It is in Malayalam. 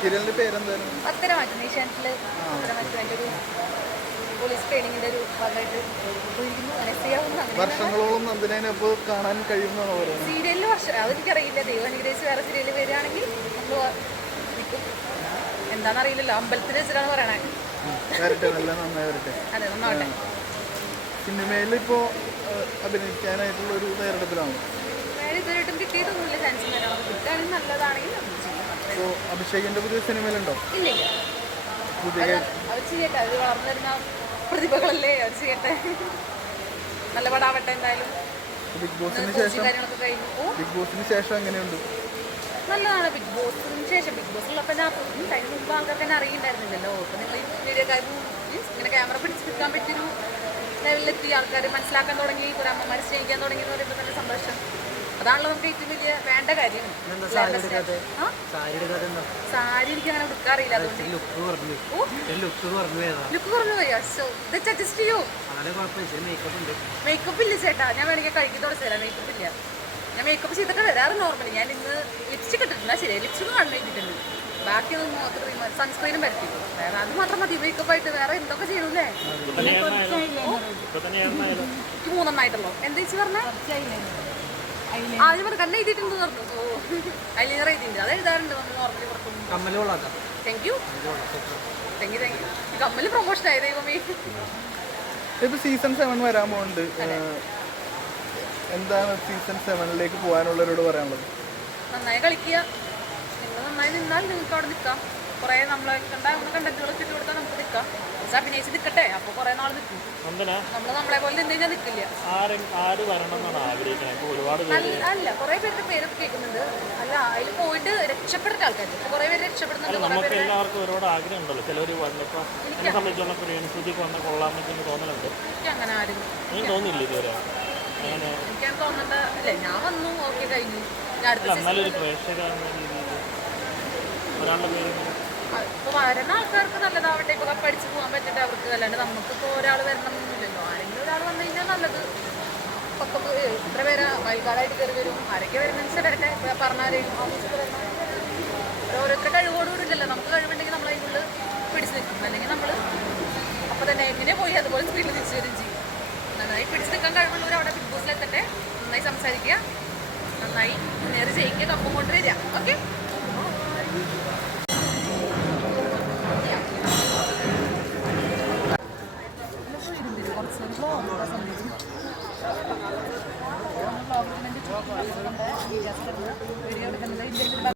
സീരിയലിന്റെ പേരെന്തായിരുന്നു പത്തര മാറ്റും ഏഷ്യാനെറ്റിൽ പത്തര മാറ്റും എന്റെ ഒരു പോലീസ് ഒരു ഭാഗമായിട്ട് വർഷങ്ങളോളം കാണാൻ കഴിയുന്ന പറയുന്നത് സീരിയലിൽ വർഷം. അതെനിക്കറിയില്ല. ദൈവം അനുഗ്രഹിച്ച് വേറെ സീരിയലിൽ വരികയാണെങ്കിൽ നമ്മൾ നിൽക്കും എന്താണെന്നറിയില്ലല്ലോ. അമ്പലത്തിൽ വെച്ചിട്ടാണ് പറയണേ. വരട്ടെ നല്ല നന്നായി വരട്ടെ. അതെ നന്നാവട്ടെ. സിനിമയിൽ ഇപ്പോൾ അഭിനയിക്കാനായിട്ടുള്ള ഒരു തയ്യാറെടുപ്പിലാണ് കിട്ടിയിട്ടൊന്നുമില്ല ചാൻസ് തരാം കിട്ടുകയാണെങ്കിൽ നല്ലതാണെങ്കിൽ നമ്മൾ ചെയ്യും. അത്രേ. അപ്പോൾ അഭിഷേകിന്റെ പുതിയ സിനിമയിലുണ്ടോ? ഇല്ല ഇല്ല. പുതിയ അത് അവർ ചെയ്യട്ടെ അവർ വളർന്നു പ്രതിഭകളല്ലേ അവർ ചെയ്യട്ടെ. നല്ല പടാവട്ടെ എന്തായാലും. ബിഗ് ബോസിന് ശേഷം? കഴിഞ്ഞു. ബിഗ് ബോസിന് ശേഷം എങ്ങനെയുണ്ട്? നല്ലതാണ് ബിഗ് ബോസിന് ശേഷം. ബിഗ് ബോസിലൊക്കെ ഞാൻ അതിന് മുമ്പ് ആൾക്കാർക്ക് തന്നെ അറിയണ്ടായിരുന്നില്ലല്ലോ. നിങ്ങൾ ഈ ഇങ്ങനെ ക്യാമറ പിടിച്ച് നിൽക്കാൻ പറ്റിയൊരു ലെവലിലെത്തി ആൾക്കാർ മനസ്സിലാക്കാൻ തുടങ്ങി ഒരു അമ്മമാർ സ്നേഹിക്കാൻ തുടങ്ങി എന്ന് പറയുമ്പോൾ അതാണല്ലോ നമുക്ക് ഏറ്റവും വലിയ വേണ്ട കാര്യം. സാരിക്ക് സാരി എനിക്ക് അങ്ങനെ എടുക്കാറില്ല അതുകൊണ്ട്. ലുക്ക് കുറഞ്ഞു പോയി. ഇത് അഡ്ജസ്റ്റ് ചെയ്യൂ? മേക്കപ്പ് ഉണ്ട്. മേക്കപ്പ് ഇല്ല ചേട്ടാ. ഞാൻ വേണമെങ്കിൽ കഴിക്കത്തോടെ തരാം. മേക്കപ്പ് ഇല്ല. ഞാൻ മേക്കപ്പ് ചെയ്തിട്ട് വരാറ് നോർമലി ഞാൻ ഇന്ന് ലിപ്സ്റ്റിക് ഇട്ടിട്ടില്ല ശരി ലിപ്സ്റ്റിക് കണ്ണു ചെയ്തിട്ടുണ്ട് ബാക്കി ഒന്നും മുഖത്ത് ക്രീം സൺസ്ക്രീനും പരത്തി. വേറെ അത് മാത്രം മതി. മേക്കപ്പ് ആയിട്ട് വേറെ എന്തൊക്കെ ചെയ്യൂലേ എനിക്ക് മൂന്നെണ്ണായിട്ടുള്ളൂ. എന്താ ചേച്ചി പറഞ്ഞേ? ആ അതിന് പറഞ്ഞ കണ്ണ് എഴുതിയിട്ടുണ്ട് പറഞ്ഞു. ഓ ഐലൈനർ എഴുതിയിട്ടുണ്ട്. അത് എഴുതാറുണ്ട് നമ്മൾ നോർമലി പുറത്തൊന്നും കമ്മൽ കൊള്ളാക്കാം thank you thank you thank you കമ്മൽ പ്രൊമോഷൻ ആയി ദൈവമേ. ഇപ്പൊ സീസൺ സെവൻ വരാൻ പോകുന്നുണ്ട് എന്താണ് സീസൺ സെവനിലേക്ക് പോകാനുള്ളവരോട് പറയാനുള്ളത്? നന്നായി കളിക്കുക. നിങ്ങൾ നന്നായി നിന്നാൽ നിങ്ങൾക്ക് അവിടെ നിൽക്കാം. കുറേ നമ്മളെ നമ്മുടെ കണ്ടന്റുകളൊക്കെ ഇട്ട് കൊടുത്താൽ നമുക്ക് നിൽക്കാം പക്ഷെ അഭിനയിച്ച് നിൽക്കട്ടെ അപ്പോൾ കുറേ നാൾ നിൽക്കും നമ്മൾ നമ്മളെ പോലെ നിന്ന് കഴിഞ്ഞാൽ നിൽക്കില്ല അല്ല കുറേ പേരുടെ പേരൊക്കെ കേൾക്കുന്നുണ്ട്. അല്ല അതിൽ പോയിട്ട് രക്ഷപ്പെടുന്ന ആൾക്കാരുണ്ട് കുറേ പേര് രക്ഷപ്പെടുന്നുണ്ട് എല്ലാവർക്കും ഒരുപാട് ആഗ്രഹമുണ്ടല്ലോ. ചിലർ വന്നപ്പോൾ എനിക്ക് തോന്നലുണ്ട്. എനിക്ക് അങ്ങനെ ആരും ഇതുവരെ. തോന്നേണ്ട. അല്ലേ ഞാൻ വന്നു ഓക്കെ കഴിഞ്ഞു. ഞാൻ അടുത്ത ഒരാളുടെ പേര് ഇപ്പോൾ വരുന്ന ആൾക്കാർക്ക് നല്ലതാവട്ടെ ഇപ്പോൾ പഠിച്ച് പോകാൻ പറ്റട്ടെ അവർക്ക് അല്ലാണ്ട് നമുക്കിപ്പോൾ ഒരാൾ വരണമെന്നൊന്നുമില്ലല്ലോ ആരെങ്കിലും ഒരാൾ വന്നു കഴിഞ്ഞാൽ നല്ലത്. പത്തൊമ്പത് ഇത്ര പേര് വൈകാലായിട്ട് കയറി വരും. ആരൊക്കെ വരുന്ന വെച്ചാൽ വരട്ടെ പറഞ്ഞാലും ഓഫീസിൽ വരുന്ന ഓരോരുത്തരുടെ കഴിവോടുകൂടി ഇല്ലല്ലോ നമുക്ക് കഴിവുണ്ടെങ്കിൽ നമ്മൾ അതിനുള്ളിൽ പിടിച്ചു നിൽക്കും. അല്ലെങ്കിൽ നമ്മൾ അപ്പോൾ തന്നെ എങ്ങനെ പോയി അതുപോലെ സ്പീഡിൽ തിരിച്ചു വരും ചെയ്യും. നന്നായി പിടിച്ചു നിൽക്കാൻ കഴിവുള്ളവർ അവിടെ ബിഗ് ബോസിലെത്തട്ടെ നന്നായി സംസാരിക്കുക. നന്നായി നേരെ ജയിക്കുക. കപ്പം കൊണ്ടുവരിക ഓക്കെ വീഡിയോ എടുക്കുന്നത്